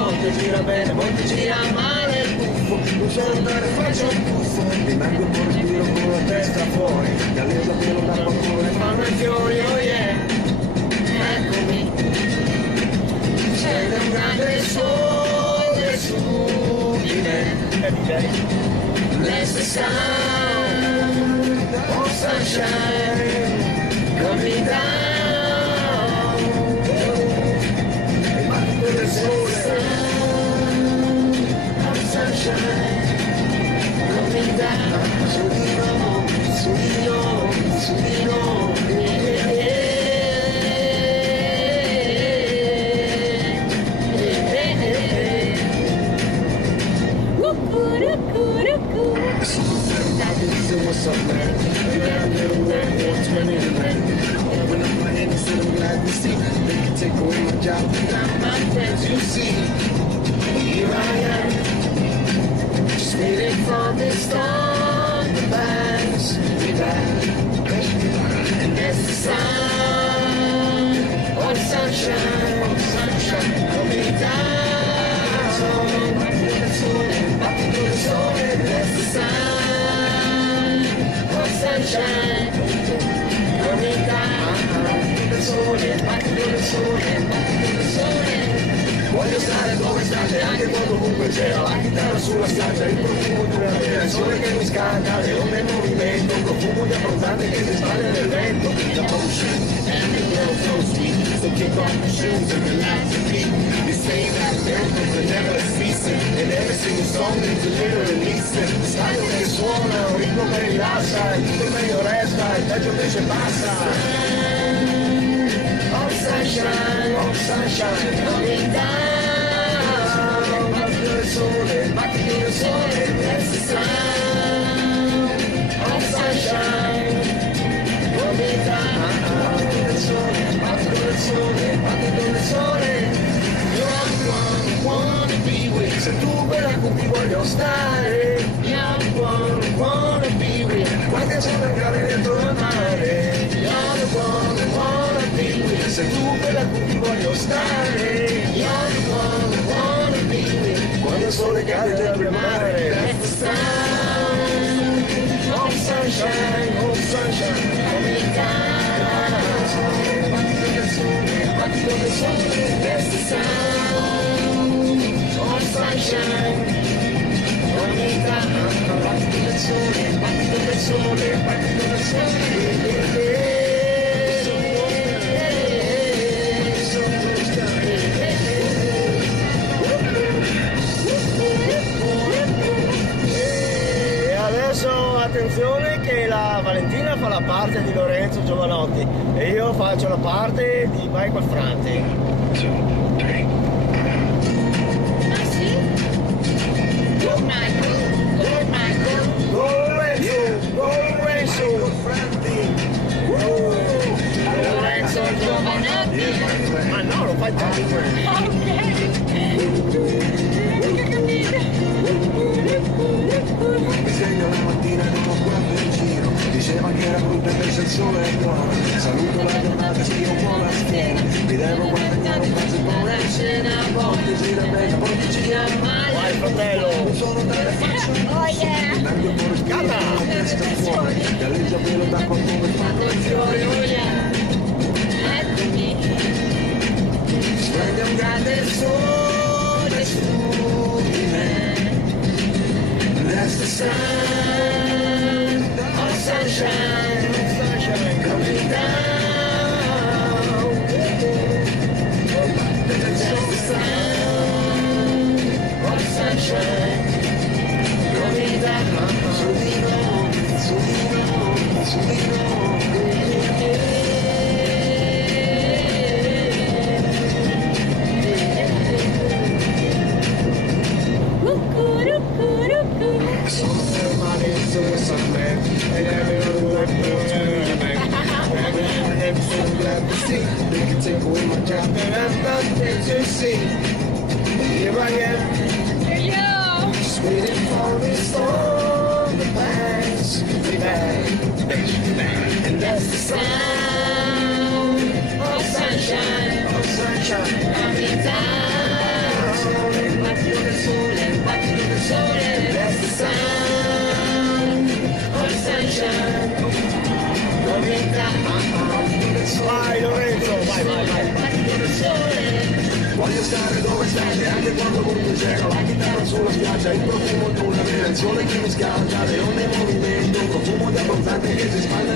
volte gira bene, a volte gira male il buffo. Non so andare, faccio un buffo. Rimango un po' respiro con la testa fuori. Galleggia pelo da qualcuno e fanno i fiori, oh yeah. Eccomi. C'è un grande sole su di me. Let's the sun, oh sunshine, coming down. Let's the sun, oh sunshine, coming down. Sudino, yeah, yeah. What's up, man? You got a little man, what's my name, man? Open up my hand and said I'm glad to see. They can take away my job, not my friends, you see. Here I am, just waiting for this storm to pass me by. And there's the sun, oh sunshine, coming down. Back to the soul, there's the sun. Sunshine, coming down, il sole, il sole. Voglio stare dove state anche quando comunque c'era la chitarra sulla spiaggia, il profumo di una vera, il sole che mi scalda, le onde in movimento, un profumo di abbondante che si sbaglia nel vento. The ocean and the world so sweet, so kick off your shoes and relax your feet. They say that miracles are never ceasing, and every single song is a little releasing. Stadio che suona, un ritmo che rilassa, il tutto meglio resta, il peggio invece passa. Oh sunshine, coming down. Battito il sole, that's the sun. Oh sunshine, coming down. Battito il sole. You're the one I wanna be with. Se tu quella con cui voglio stare. You're the one I wanna be with. Quante sono le gare dentro il mare. You're the one I wanna be with. Se tu quella con cui voglio stare. You're the one I wanna be with. Quando il sole cade dentro il mare. That's the sun. Oh sunshine, coming down. Battito del sole, that's the sun. Oh sunshine, coming down. Battito del sole, E adesso attenzione che la Valentina fa la parte di Lorenzo Giovanotti e io faccio la parte di Michael Franti. Ah sì? Go Michael. Lorenzo Franti. Lorenzo Giovanotti. Ma no, lo fai te. Ok. Mi sveglio la mattina e non lo guardo in giro. Diceva che era brutta invece il sole è buono. Saluto la giornata, sì, un po' la schiena. Mi devo guadagnare un pezzo buona cena. A volte gira bene, a volte gira male. Vai fratello! Non sono bene, faccio un Oh yeah! rimango un po' respiro con la testa fuori. Galleggia pelo d'acqua come fanno i fiori, oh yeah. Eccomi! Splende un grande sole su di me. That's the sun, oh sunshine, coming down. That's the sun, oh sunshine, coming down. Sudino. They can take away my job and I've nothing to see. Here I am, Yo! just waiting for this storm to pass me by. And that's the sound of sunshine, coming down. voglio stare dove state, anche quando il mondo gela, la chitarra sulla spiaggia, il profumo di una vera, il sole che mi scalda, le onde in movimento, profumo di abbonzante che si spande